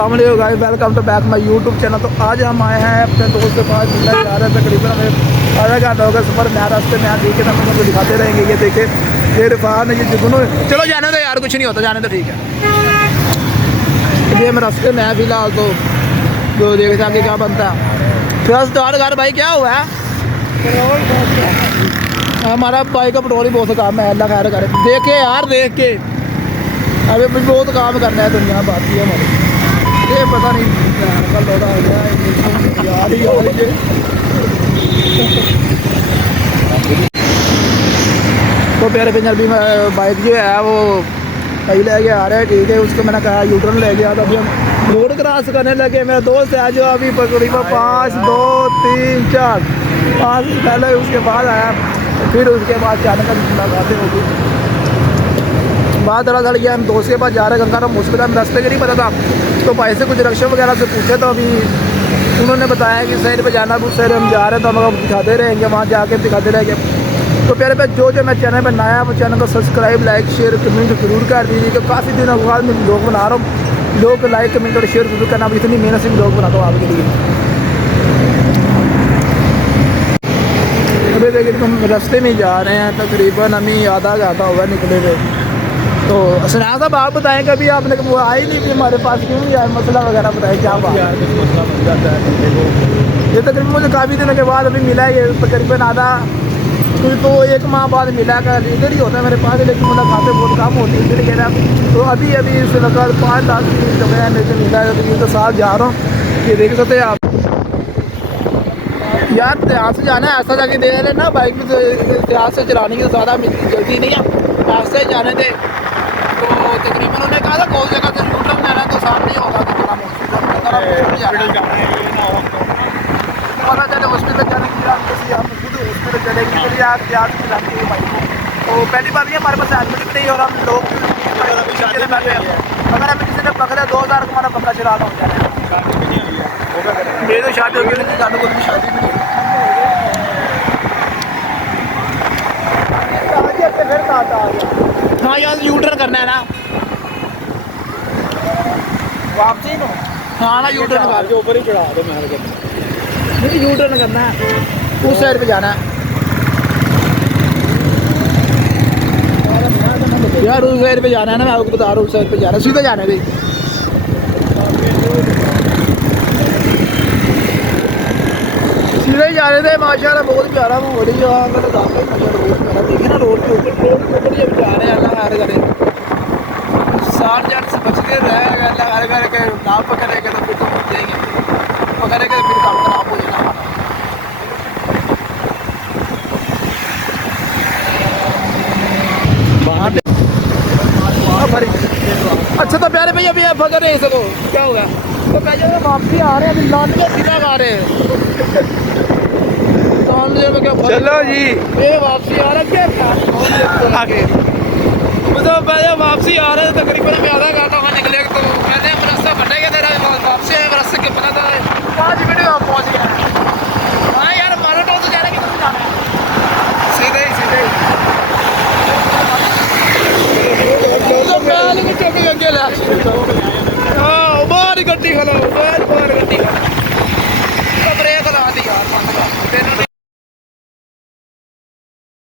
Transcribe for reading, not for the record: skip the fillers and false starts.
अस्सलाम वालेकुम guys, welcome to back my YouTube channel. तो आज हम आए हैं अपने दोस्त के पास मिलने जा रहे हैं। तकरीबन हमें आधा घंटा होगा सफ़र में। रास्ते में यहाँ देखे हम उनको दिखाते रहेंगे। ये देखे ये इरफान, ये जुगनू। चलो जाने दो यार, कुछ नहीं होता, जाने तो ठीक है। ये हम रास्ते में है फिलहाल, तो जो देखते आगे क्या बनता है। फिर स्टार्ट घर भाई, क्या हुआ है? हमारा बाइक का पेट्रोल ही बहुत काम है। अल्लाह खैर करे। देखे यार, देख के अभी भी बहुत काम करना है दुनिया बात है हमारी। ये पता नहीं का लौटा हो गया यार ही यार ये। तो प्यारे पिंजर भी बाइक जो है वो कहीं ले के आ रहा है, ठीक है। उसको मैंने कहा यूटर्न ले गया। तो अभी हम रोड क्रॉस करने लगे। मेरा दोस्त है जो अभी तकरीबन 5 2 3 4 5 पहले उसके बाद आया। फिर उसके बाद जाने का मुलाकातें होगी। बात दरअसल ये हम दोस्त के पास जा रहे हैं। गंगाराम हॉस्पिटल में रास्ते के नहीं पता था, तो भाई से कुछ रक्षा वगैरह से पूछे। तो अभी उन्होंने बताया कि शहर पे जाना, कुछ शहर हम जा रहे हैं। तो हम लोग दिखाते रहेंगे, वहाँ जाके दिखाते रहेंगे। तो प्यारे पे जो मैं चैनल पर नया है वो चैनल को सब्सक्राइब, लाइक, शेयर, कमेंट जरूर कर दीजिए। कि काफ़ी दिनों के बाद मैं ब्लॉग बना रहा हूँ। लोग लाइक, कमेंट और शेयर जरूर करना। इतनी मेहनत से ब्लॉग बनाता हूँ आपके लिए। अभी देखिए हम रास्ते में जा रहे हैं। तकरीबन हमें आधा घंटा होगा निकले हुए। तो सना साहब आप बताएं, कभी आपने वो आई नहीं थी हमारे पास, क्यों नहीं आए? मसला वगैरह बताएं क्या बात है? ये तकरीबन मुझे काफ़ी दिनों के बाद अभी मिला है। ये तकरीबन आधा तो 1 माह बाद मिला कर इधर ही होता है मेरे पास। लेकिन मुलाकातें बहुत कम होती है इधर कह। तो अभी इससे लगभग 5-10 दिन जो है मेरे से मिला है। तो ये तो साथ जा रहा हूँ, ये देख सकते हैं आप यार। ध्यान से जाना है, ऐसा जाके दे रहे ना बाइक में। ध्यान से चलाने की तो ज़्यादा जल्दी नहीं है, ऐसे जाने दे। तो तकरीबन उन्होंने कहा था कौन जगह से यूटर्न जाना है, तो सामने ही होगा। तो थोड़ा पता चले हॉस्पिटल जाने की हम खुद हॉस्पिटल चलेंगे। फिर याद याद खिलाते हैं बाइक को। तो पहली बार ये हमारे पास हेलमेट भी नहीं, और हम लोग अगर हमें किसी ने पकड़ा 2000 का हमारा पक्का चलाना हो जाए। मेरी तो शादी होगी, लेकिन जाने को भी शादी भी नहीं। हाँ यार, यूटर्न करना है ना वापसी में। हाँ ना, यूटर्न कर के ऊपर ही चढ़ा दो। नहीं, यूटर्न करना है, उस साइड पे जाना है यार। उस साइड पे जाना है ना, मैं आपको बता रहा हूँ। उस साइड पे जाना है, सीधा जाना है भाई। सीधे ही जा रहे थे। माशाल्लाह बहुत प्यारा माहौल है यहाँ का। तो देखे ना रोड के ऊपर जब जा रहे हैं। अल्लाह हर करे 60 जन से बच के रहेगा। अल्लाह हर करे के ना पकड़ेगा तो फिर तो पहुँच जाएंगे, पकड़ेगा तो फिर काम खराब हो जाएगा। वहाँ पे अच्छा। तो प्यारे भैया अभी आप पकड़ रहे सको क्या होगा? तो कह जाएगा वापसी आ रहे हैं, अभी लौट के सीधा आ रहे हैं। चलो जी, ये वापसी आ रहा क्या आगे तो पहले वापसी आ रहे थे। तकरीबन में आधा घंटा वहाँ निकले। तो पहले हम रास्ता बनेगा तेरा वापसी है। रास्ते के पता था 5 मिनट में पहुँच गया। हाँ यार, हमारा टोल तो जाने की तो जाना है सीधे ही सीधे ही। तो पहले भी चढ़ी अकेला। हाँ, बाहर गड्डी खड़ा, बाहर गड्डी खड़ा।